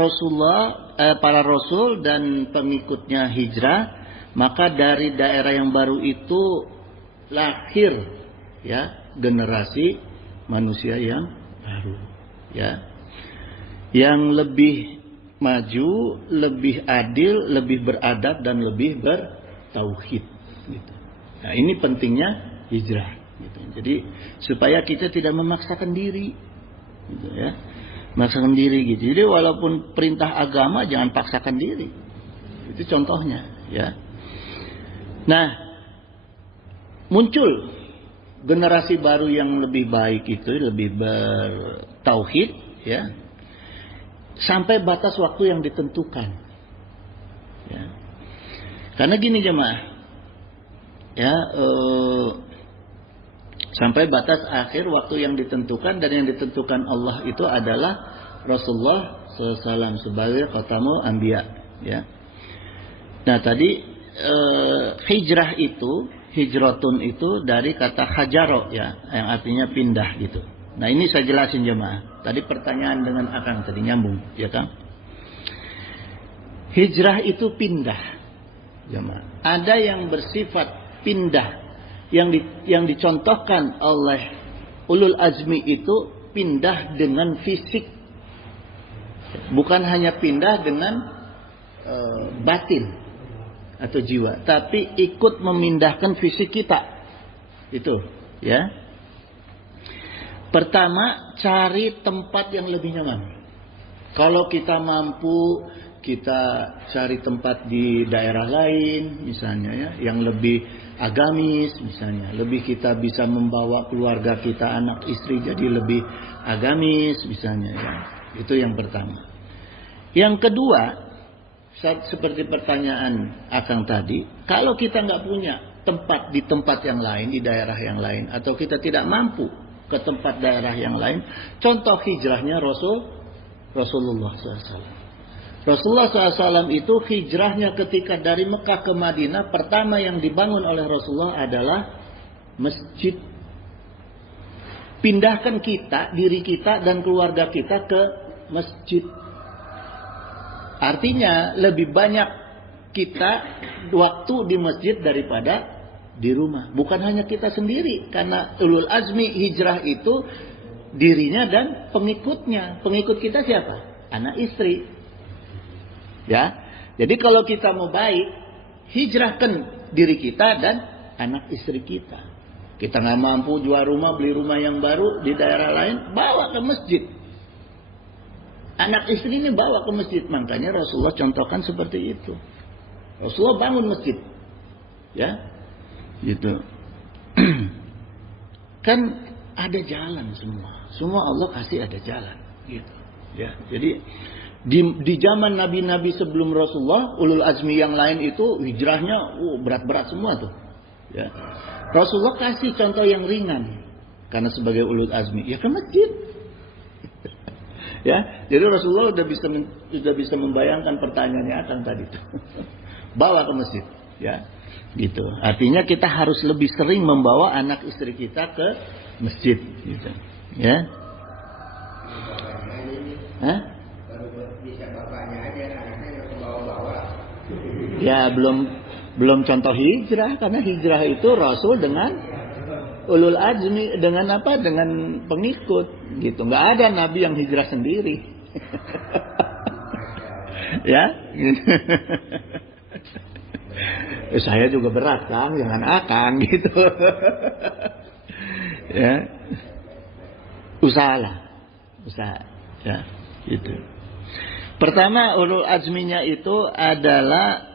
para rasul dan pengikutnya hijrah. Maka dari daerah yang baru itu lahir, ya, generasi manusia yang baru, ya, yang lebih maju, lebih adil, lebih beradab dan lebih bertauhid, gitu. Nah, ini pentingnya hijrah. Gitu. Jadi supaya kita tidak memaksakan diri, gitu, ya, memaksakan diri gitu. Jadi walaupun perintah agama jangan paksakan diri. Itu contohnya, ya. Nah, muncul generasi baru yang lebih baik itu, lebih bertauhid, ya, sampai batas waktu yang ditentukan. Ya. Karena gini jemaah. Ya, Sampai batas akhir waktu yang ditentukan, dan yang ditentukan Allah itu adalah Rasulullah SAW sebagai khatamul anbiya, ya. Nah tadi hijrah itu, hijratun itu dari kata hajaro, ya, yang artinya pindah gitu. Nah ini saya jelasin jemaah. Tadi pertanyaan dengan Akang tadi nyambung, ya Kang. Hijrah itu pindah, jemaah. Ada yang bersifat pindah, yang dicontohkan oleh ulul azmi itu pindah dengan fisik, bukan hanya pindah dengan batin atau jiwa, tapi ikut memindahkan fisik kita. Itu, ya. Pertama, cari tempat yang lebih nyaman. Kalau kita mampu, kita cari tempat di daerah lain, misalnya, ya, yang lebih agamis, misalnya, lebih kita bisa membawa keluarga kita, anak istri jadi lebih agamis, misalnya, ya. Itu yang pertama. Yang kedua, seperti pertanyaan Akang tadi, kalau kita nggak punya tempat di tempat yang lain, di daerah yang lain, atau kita tidak mampu ke tempat daerah yang lain, contoh hijrahnya Rasulullah SAW. Rasulullah SAW itu hijrahnya ketika dari Mekah ke Madinah, pertama yang dibangun oleh Rasulullah adalah masjid. Pindahkan kita, diri kita dan keluarga kita ke masjid. Artinya lebih banyak kita waktu di masjid daripada di rumah. Bukan hanya kita sendiri, karena ulul azmi hijrah itu dirinya dan pengikutnya. Pengikut kita siapa? Anak istri. Ya. Jadi kalau kita mau baik, hijrahkan diri kita dan anak istri kita. Kita nggak mampu jual rumah, beli rumah yang baru di daerah lain, bawa ke masjid. Anak istri ini bawa ke masjid. Makanya Rasulullah contohkan seperti itu. Rasulullah bangun masjid. Ya. Gitu. Kan ada jalan semua. Semua Allah kasih ada jalan. Gitu. Ya. Jadi di zaman nabi-nabi sebelum Rasulullah, ulul azmi yang lain itu hijrahnya berat-berat semua tuh. Ya. Rasulullah kasih contoh yang ringan. Karena sebagai ulul azmi, ya ke masjid. Ya, jadi Rasulullah sudah bisa membayangkan pertanyaannya Akang tadi itu. Bawa ke masjid, ya. Gitu. Artinya kita harus lebih sering membawa anak istri kita ke masjid, gitu. Ya. Hah? Bisa bapaknya aja, anaknya nggak kebawa-bawa. Ya, belum contoh hijrah, karena hijrah itu Rasul dengan ulul azmi, dengan apa? Dengan pengikut, gitu. Nggak ada nabi yang hijrah sendiri. Ya. Saya juga berat, Kang, jangan Akang gitu. Ya. Usaha, ya, gitu. Pertama, ulul azminya itu adalah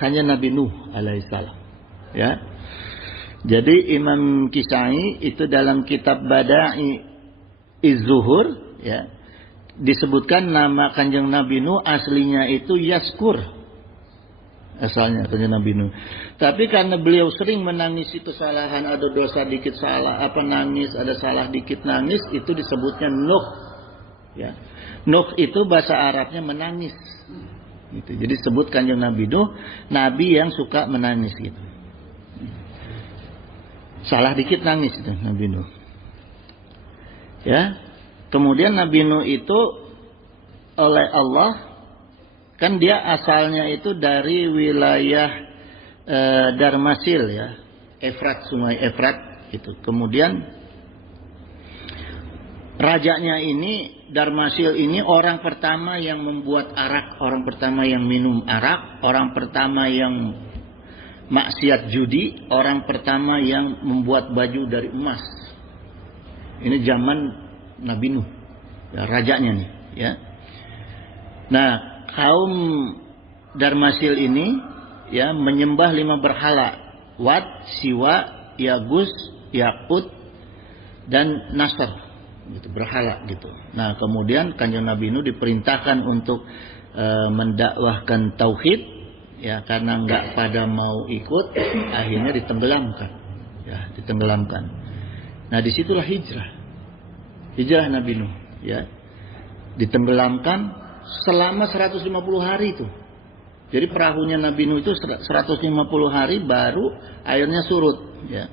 kanjeng Nabi Nuh alaihissalam. Ya. Jadi Imam Kisai itu dalam kitab Bada'i Az-Zuhur, ya, disebutkan nama kanjeng Nabi Nuh aslinya itu Yaskur. Asalnya kanjeng Nabi Nuh. Tapi karena beliau sering menangisi kesalahan, ada dosa dikit salah, nangis, ada salah dikit nangis, itu disebutnya Nuh. Ya. Nuh itu bahasa Arabnya menangis. Gitu. Jadi sebut kanjeng Nabi Nuh, nabi yang suka menangis gitu. Salah dikit nangis itu Nabi Nuh. Ya. Kemudian Nabi Nuh itu oleh Allah, kan dia asalnya itu dari wilayah Darmasil, ya. Efrat, sungai Efrat gitu. Kemudian rajanya ini, Darmasil ini orang pertama yang membuat arak, orang pertama yang minum arak, orang pertama yang maksiat judi, orang pertama yang membuat baju dari emas. Ini zaman Nabi Nuh, ya, rajanya nih, ya. Nah, kaum Darmasil ini, ya, menyembah 5 berhala: Wat, Siwa, Yagus, Yakut, dan Nasr, gitu, berhala gitu. Nah, kemudian kanjeng Nabi Nuh diperintahkan untuk mendakwahkan tauhid. Ya, karena nggak pada mau ikut, akhirnya ditenggelamkan. Ya, ditenggelamkan. Nah, disitulah hijrah Nabi Nuh, ya, ditenggelamkan selama 150 hari itu. Jadi perahunya Nabi Nuh itu 150 hari baru airnya surut, ya.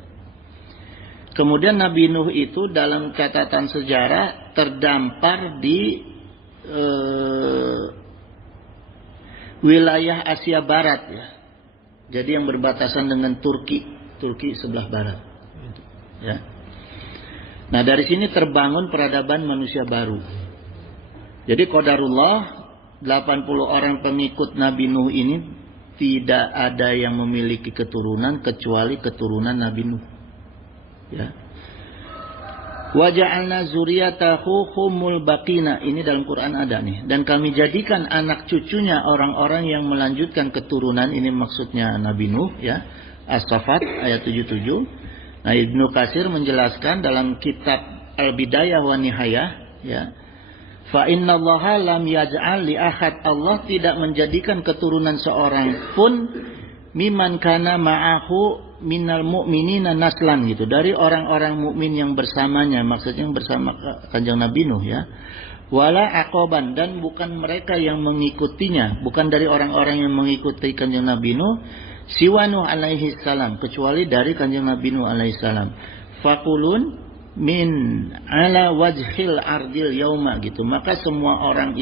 Kemudian Nabi Nuh itu dalam catatan sejarah terdampar di wilayah Asia Barat, ya. Jadi yang berbatasan dengan Turki sebelah barat, ya. Nah, dari sini terbangun peradaban manusia baru. Jadi qadarullah 80 orang pengikut Nabi Nuh ini tidak ada yang memiliki keturunan kecuali keturunan Nabi Nuh. Ya. Wa ja'alna zuriyatahu humul baqina. Ini dalam Quran ada nih. Dan kami jadikan anak cucunya orang-orang yang melanjutkan keturunan. Ini maksudnya Nabi Nuh, ya. As-Saffat ayat 77. Nah, Ibnu Katsir menjelaskan dalam kitab Al-Bidayah wa Nihayah, ya. Fa innallaha lam yaj'al li ahad, Allah tidak menjadikan keturunan seorang pun miman kana ma'ahu minal mu'minina naslan, gitu, dari orang-orang mukmin yang bersamanya, maksudnya yang bersama Kanjeng Nabi Nuh, ya. Wala aqoban, dan bukan mereka yang mengikutinya, bukan dari orang-orang yang mengikuti Kanjeng Nabi Nuh, siwa Nuh alaihi salam, kecuali dari Kanjeng Nabi Nuh alaihi salam. Faqulun min ala wajhil ardil yauma, gitu. Maka semua orang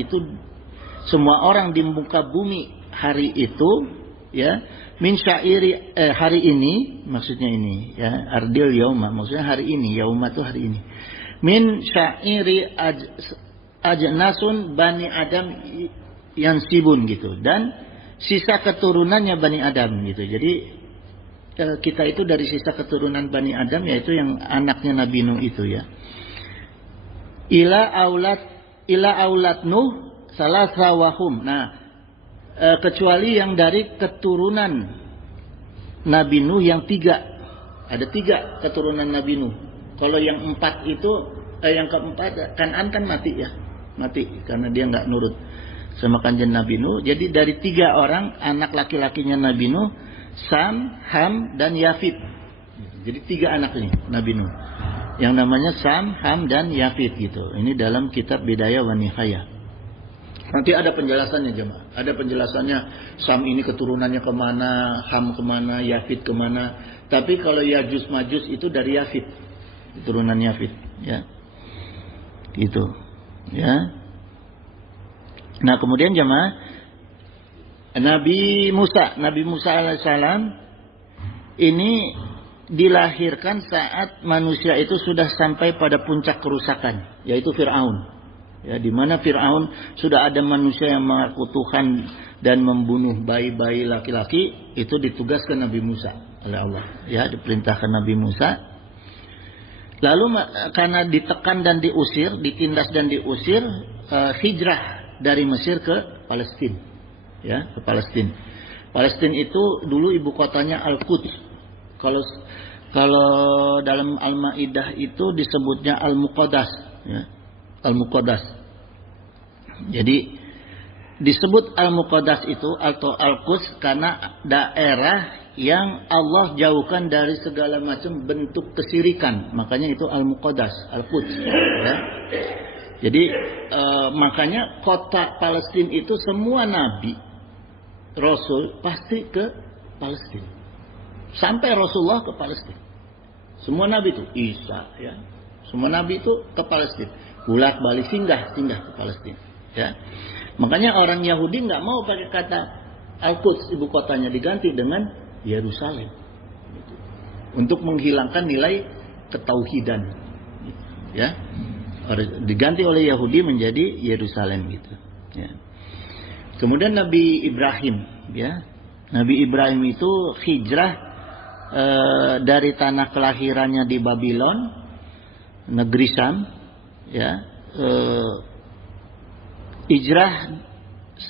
di muka bumi hari itu, ya, min syairi hari ini, maksudnya ini, ya, ardil yauma maksudnya hari ini, yauma itu hari ini. Min syairi ajnasun bani Adam yansibun, gitu. Dan sisa keturunannya Bani Adam, gitu. Jadi kita itu dari sisa keturunan Bani Adam, yaitu yang anaknya Nabi Nuh itu, ya. Ila aulat Nuh salasa wahum. Nah, kecuali yang dari keturunan Nabi Nuh yang 3. Ada 3 keturunan Nabi Nuh. Kalau yang 4 itu yang keempat Kan'an kan mati, ya. Mati karena dia nggak nurut sama Kanjeng Nabi Nuh. Jadi dari 3 orang anak laki-lakinya Nabi Nuh, Sam, Ham, dan Yafid. Jadi 3 anak ini Nabi Nuh, yang namanya Sam, Ham, dan Yafid, gitu. Ini dalam kitab Bidayah wa Nihayah. Nanti ada penjelasannya, jemaah. Ada penjelasannya, Sam ini keturunannya kemana, Ham kemana, Yafid kemana. Tapi kalau Yajuj Majuj itu dari Yafid, keturunan Yafid, ya. Gitu, ya. Nah, kemudian jemaah, Nabi Musa alaihissalam ini dilahirkan saat manusia itu sudah sampai pada puncak kerusakan, yaitu Fir'aun. Ya, di mana Fir'aun sudah ada manusia yang mengaku Tuhan dan membunuh bayi-bayi laki-laki, itu ditugaskan Nabi Musa oleh Allah. Ya, diperintahkan Nabi Musa. Lalu karena ditekan dan diusir, ditindas dan diusir, hijrah dari Mesir ke Palestina. Ya, ke Palestina. Palestina itu dulu ibu kotanya Al-Quds. Kalau dalam Al-Maidah itu disebutnya Al-Muqaddas, ya. Al-Muqaddas. Jadi disebut Al-Muqaddas itu atau Al-Quds karena daerah yang Allah jauhkan dari segala macam bentuk kesyirikan. Makanya itu Al-Muqaddas, Al-Quds, ya. Jadi makanya kota Palestina itu semua nabi Rasul pasti ke Palestina. Sampai Rasulullah ke Palestina. Semua nabi itu, Isa, ya. Semua nabi itu ke Palestina. Bolak-balik singgah ke Palestina, ya. Makanya orang Yahudi nggak mau pakai kata Al-Quds ibu kotanya, diganti dengan Yerusalem. Gitu. Untuk menghilangkan nilai ketauhidan, ya. Diganti oleh Yahudi menjadi Yerusalem, gitu, ya. Kemudian Nabi Ibrahim, ya. Nabi Ibrahim itu hijrah dari tanah kelahirannya di Babylon, negeri Syam, ya. Hijrah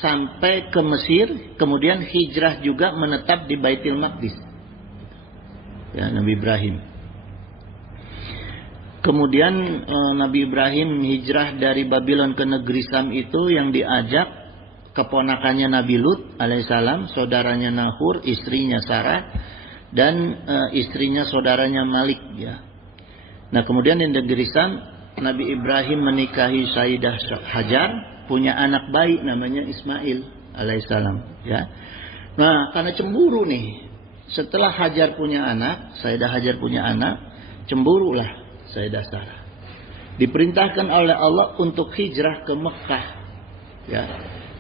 sampai ke Mesir, kemudian hijrah juga menetap di Baitul Maqdis. Ya, Nabi Ibrahim. Kemudian Nabi Ibrahim hijrah dari Babylon ke negeri Syam itu yang diajak keponakannya Nabi Lut alaihissalam, saudaranya Nahur, istrinya Sarah, dan istrinya saudaranya Malik, ya. Nah kemudian di negeri Sam, Nabi Ibrahim menikahi Sayyidah Hajar, punya anak bayi namanya Ismail alaihissalam. Ya. Nah karena cemburu nih, setelah Hajar punya anak, Sayyidah Hajar punya anak, cemburulah Sayyidah Sarah. Diperintahkan oleh Allah untuk hijrah ke Mekah. Ya.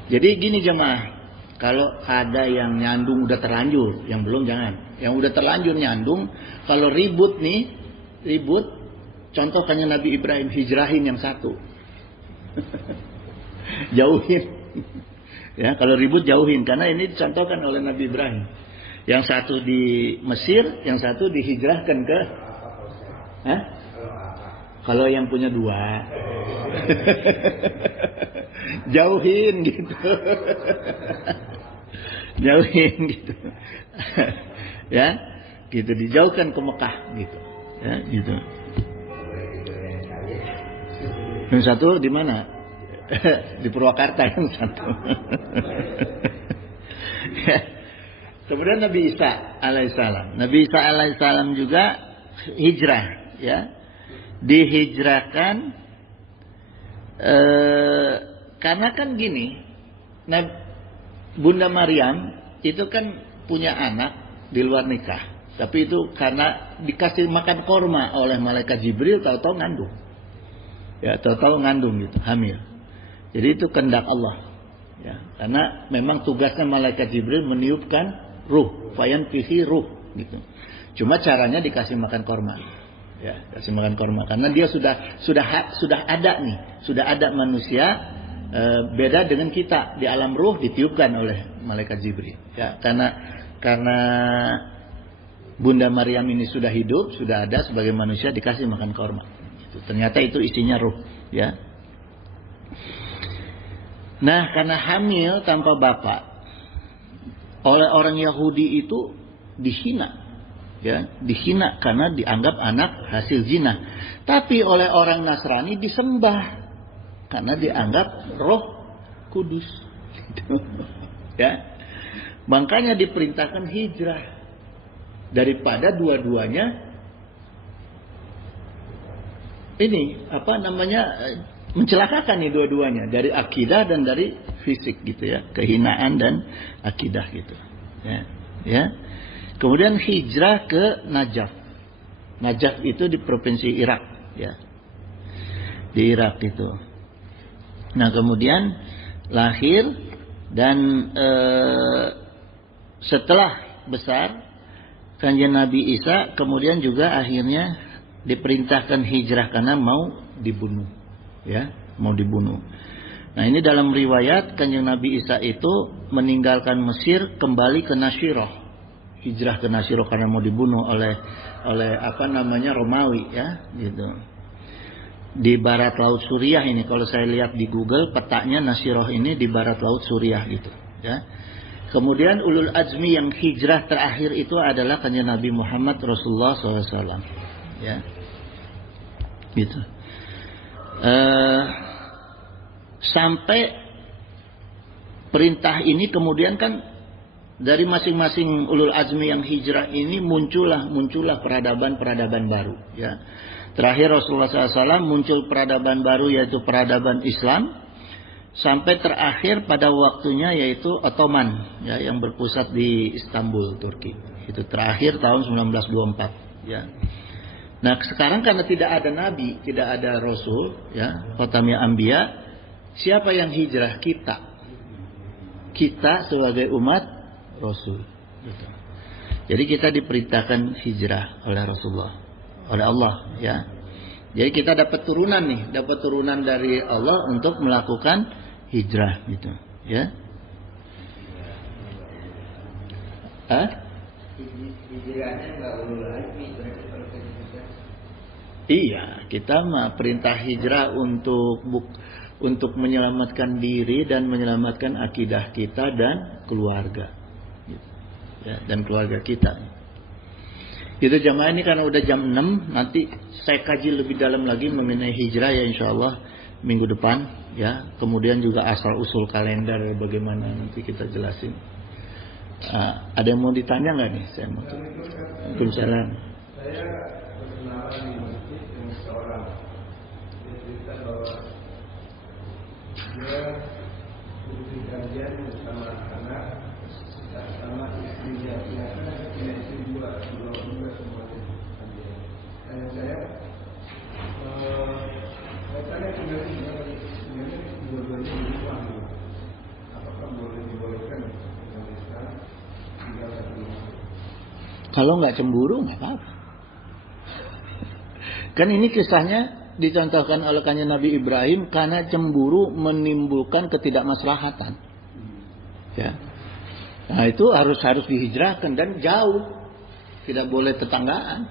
Jadi gini jemaah, kalau ada yang nyandung udah terlanjur, yang belum jangan. Yang udah terlanjur nyandung, kalau ribut, contohnya Nabi Ibrahim, hijrahin yang satu. Jauhin. Ya, kalau ribut jauhin, karena ini dicontohkan oleh Nabi Ibrahim. Yang satu di Mesir, yang satu dihijrahkan ke kalau yang punya dua. Jauhin gitu. Jauhin gitu. Ya, gitu dijauhkan ke Mekah gitu. Ya, gitu. Yang satu di mana? Di Purwakarta yang satu. Ya. Kemudian Nabi Isa alaihissalam. Nabi Isa alaihissalam juga hijrah, ya. Dihijrahkan karena kan gini, Bunda Maryam itu kan punya anak di luar nikah, tapi itu karena dikasih makan korma oleh malaikat Jibril, tahu-tahu ngandung. Ya, tahu-tahu ngandung gitu, hamil. Jadi itu kehendak Allah. Ya, karena memang tugasnya malaikat Jibril meniupkan ruh, fayan fihi ruh gitu. Cuma caranya dikasih makan korma. Ya, kasih makan korma karena dia sudah ada nih, sudah ada manusia beda dengan kita di alam ruh ditiupkan oleh malaikat Jibril. Ya, karena Bunda Maryam ini sudah hidup, sudah ada sebagai manusia dikasih makan korma. Ternyata itu isinya ruh, ya. Nah, karena hamil tanpa bapak oleh orang Yahudi itu dihina, ya, dihina karena dianggap anak hasil zina. Tapi oleh orang Nasrani disembah karena dianggap Roh Kudus, gitu. Ya, makanya diperintahkan hijrah daripada dua-duanya. Ini mencelakakan nih dua-duanya dari akidah dan dari fisik gitu ya, kehinaan dan akidah gitu ya. Kemudian hijrah ke Najaf. Najaf itu di provinsi Irak ya, di Irak itu. Nah kemudian lahir dan setelah besar Kanjeng Nabi Isa kemudian juga akhirnya diperintahkan hijrah karena mau dibunuh, ya, mau dibunuh. Nah ini dalam riwayat Kanjeng Nabi Isa itu meninggalkan Mesir kembali ke Nasirah, hijrah ke Nasirah karena mau dibunuh oleh Romawi, ya, gitu. Di barat laut Suriah ini, kalau saya lihat di Google petanya Nasirah ini di barat laut Suriah gitu, ya. Kemudian ulul azmi yang hijrah terakhir itu adalah Kanjeng Nabi Muhammad Rasulullah SAW. Ya, gitu. Sampai perintah ini kemudian kan dari masing-masing ulul azmi yang hijrah ini muncullah peradaban baru. Ya, terakhir Rasulullah SAW muncul peradaban baru yaitu peradaban Islam, sampai terakhir pada waktunya yaitu Ottoman, ya, yang berpusat di Istanbul, Turki. Itu terakhir tahun 1924. Ya. Nah sekarang karena tidak ada nabi, tidak ada rasul, ya, khatamul anbiya, siapa yang hijrah? Kita sebagai umat rasul. Gitu. Jadi kita diperintahkan hijrah oleh Rasulullah, oleh Allah, ya. Jadi kita dapat turunan dari Allah untuk melakukan hijrah, gitu, ya. Hijrahnya nggak ulul azmi berarti kalau kita. Iya, kita mah perintah hijrah untuk menyelamatkan diri dan menyelamatkan akidah kita dan keluarga, gitu. Ya, dan keluarga kita. Itu jamaah ini karena udah jam 6, nanti saya kaji lebih dalam lagi mengenai hijrah ya insyaallah minggu depan, ya. Kemudian juga asal usul kalender bagaimana nanti kita jelasin. Ada yang mau ditanya nggak nih? Saya mau. Waalaikumsalam. Saya berkenalan di masjid yang seorang dia cerita bahwa dia berusaha kajian bersama anak sama istrinya. Ternyata punya istri dua semuanya. Tanya saya tanya sebenarnya dua-duanya di rumah, apakah boleh dibolehkan dengan Islam tinggal satu rumah? Kalau nggak cemburu nggak apa-apa. Kan ini kisahnya dicontohkan oleh kanjeng Nabi Ibrahim karena cemburu menimbulkan ketidakmaslahatan. Ya. Nah itu harus dihijrahkan dan jauh, tidak boleh tetanggaan.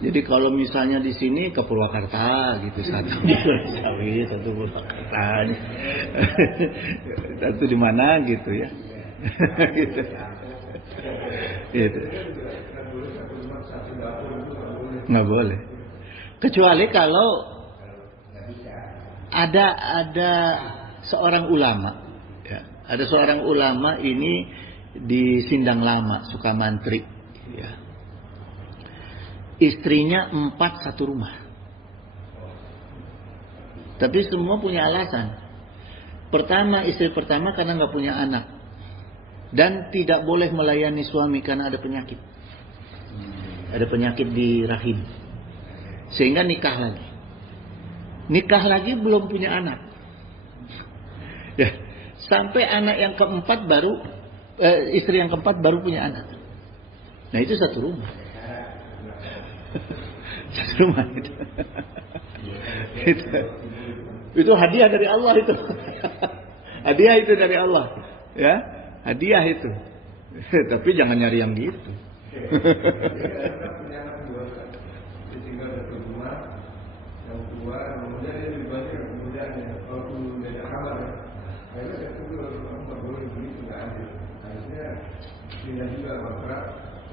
Jadi kalau misalnya di sini ke Purwakarta gitu, satu di Sawit, satu Purwakarta, satu di mana gitu ya. Gitu. Gitu. Nggak boleh. Kecuali kalau ada seorang ulama, ya. Ada seorang ulama ini di Sindang Lama, Sukamantri, ya. Istrinya 4 satu rumah. Tapi semua punya alasan. Pertama, istri pertama karena nggak punya anak. Dan tidak boleh melayani suami karena ada penyakit. Ada penyakit di rahim. Sehingga nikah lagi. Nikah lagi belum punya anak. Ya, sampai anak yang keempat baru, istri yang keempat baru punya anak. Nah itu satu rumah. Satu rumah itu. Itu hadiah dari Allah itu. Hadiah itu dari Allah. Ya, hadiah itu. Tapi jangan nyari yang gitu. Tinggal satu rumah, yang tua, kemudian dia lebih banyak, kemudian kalau dulu beda kamar, akhirnya saya tunggu orang tak boleh begitu, nggak adil. Akhirnya pindah juga mangkrak,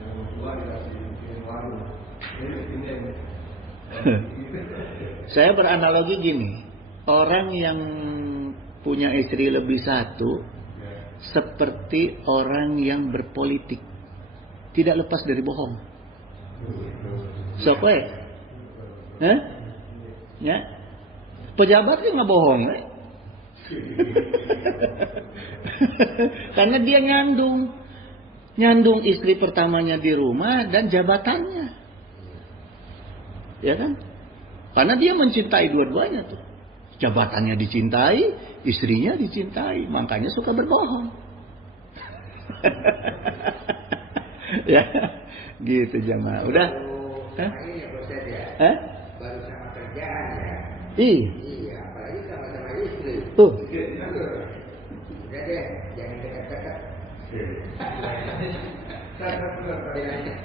yang tua dikasih warung. Jadi pindah ini. Saya beranalogi gini, orang yang punya istri lebih satu seperti orang yang berpolitik, tidak lepas dari bohong. Sok we? Ya? Pejabatnya nggak bohong, we? Karena dia nyandung istri pertamanya di rumah dan jabatannya, ya kan? Karena dia mencintai dua-duanya tuh, jabatannya dicintai, istrinya dicintai, makanya suka berbohong. Ya, gitu jemaah. Udah? Ini ya Ustaz ya. Baru sama kerjaan ya. Iya, apalagi sama-sama istri. Tuh. Udah deh, jangan dekat-dekat.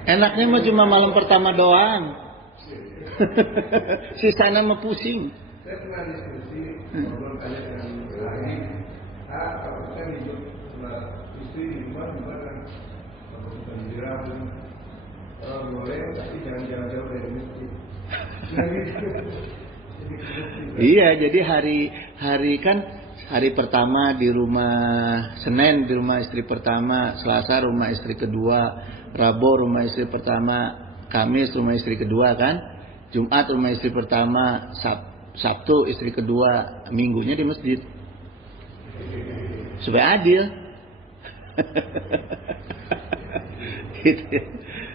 Enaknya mah cuma malam pertama doang. Sisanya mah pusing. Saya pernah diskusi, ngobrol tanya dengan lagi, kalau kita hidup sama istri di rumah gimana? Kalau kita dijerat, boleh, tapi jangan jauh-jauh dari masjid. Iya, jadi hari pertama di rumah, Senin di rumah istri pertama, Selasa rumah istri kedua, Rabu rumah istri pertama, Kamis rumah istri kedua kan, Jumat rumah istri pertama, Sabtu istri kedua, Minggunya di masjid. Supaya adil.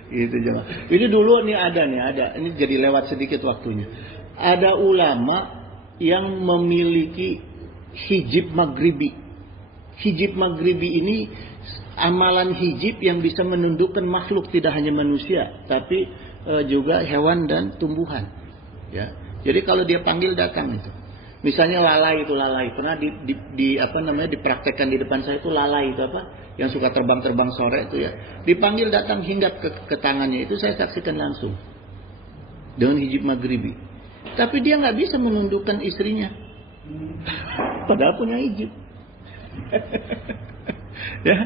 Gitu jemaah. Ini dulu ada. Ini jadi lewat sedikit waktunya. Ada ulama yang memiliki hijib maghribi. Hijib maghribi ini amalan hijib yang bisa menundukkan makhluk, tidak hanya manusia, tapi juga hewan dan tumbuhan. Ya. Jadi kalau dia panggil datang itu. Misalnya lalai. Pernah dipraktekkan di depan saya itu lalai itu apa? Yang suka terbang-terbang sore itu ya. Dipanggil datang hinggap ke tangannya itu, saya saksikan langsung. Dengan hijib maghribi. Tapi dia nggak bisa menundukkan istrinya. Padahal punya hijib. Ya,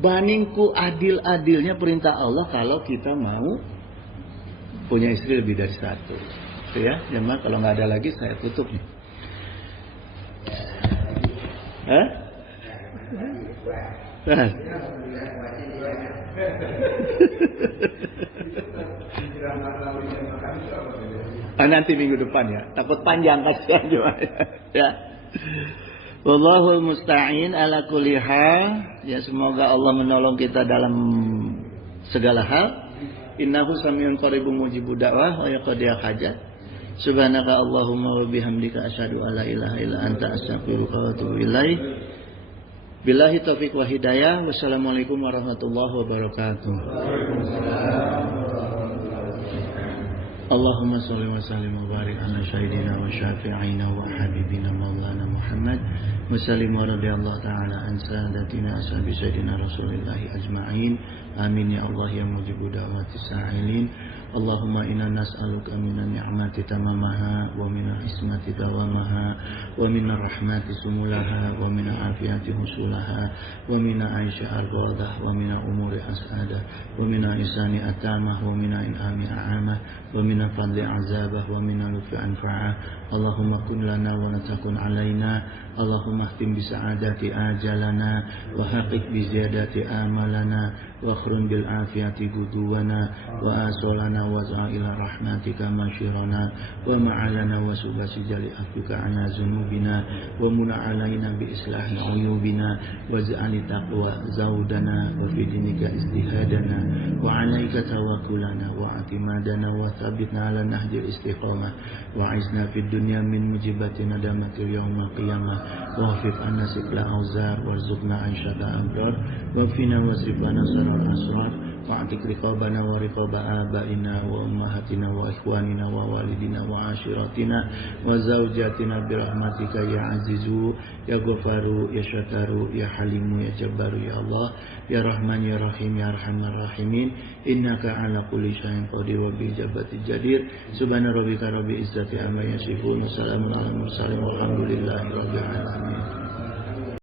baningku adil-adilnya perintah Allah kalau kita mau punya istri lebih dari satu. Itu ya, jemaah, kalau nggak ada lagi saya tutup nih. Alhamdulillah masih di sana. Nanti minggu depan ya. Takut panjang kasihan juga. Ya. Wallahul musta'in ala kulli hal. Ya, semoga Allah menolong kita dalam segala hal. Innahu samiyun qaribun mujibud da'wah wa yaqdiya hajat. Subhanaka Allahumma wa bihamdika asyhadu an la ilaha illa anta astaghfiruka wa atubu ilaik. Billahi taufiq wa hidayah. Wassalamualaikum warahmatullahi wabarakatuh. Allahumma shalli wa sallim wa barik ala sayyidina wa syafi'ina wa habibina maulana Muhammad wa sallim wa radiyallahu ta'ala an sadatina ashabi sayyidina Rasulillahi ajma'in. Amin ya Allah ya mujibu da'wati sa'ilin. Allahumma inna nas'aluka minan ni'mati tamamaha wa minal ismati dawamaha wa minal rahmati sumulaha wa minal afiyati husulaha wa minal aisha arwadah wa minal umuri as'adah wa minal isani atamah wa minal in'ami a'amah wa minal fadli azabah wa minal lufi anfa'ah. Allahumma kun lana wa la takun alaina. Allahumma khtim bisa'adati ajalana wa haqiq biziyadati amalana wa akhrun bil afiyati guduwana wa asolana wa za'ila rahmatika masyirana wa ma'alana wa subasi jali afika ana zunubina wa muna alaina bi islahi uyubina wa za'ali taqwa zaudana wa fidinika istihadana wa alaika tawakulana wa atimadana wa thabitna ala nahjil istiqamah wa izna fid dunya min mujibati nadamatil yawmal qiyamah wa hafif anna sikla auzar warzuqna aisyata abrar wa fina wasrifana sarar asrar wa'atik riqabana wa riqaba abaina wa ummahatina wa ikhwanina wa walidina wa ashiratina wa zawjatina birahmatika ya azizu ya ghafaru ya syataru ya halimu ya jabbaru ya Allah ya rahman ya rahim ya arhamar rahimin innaka ala kulli syai'in qadir wa bil jabati jadir subhana rabbika rabbil izzati amma yasifun wa salamun alal mursalin walhamdulillahi rabbil alamin.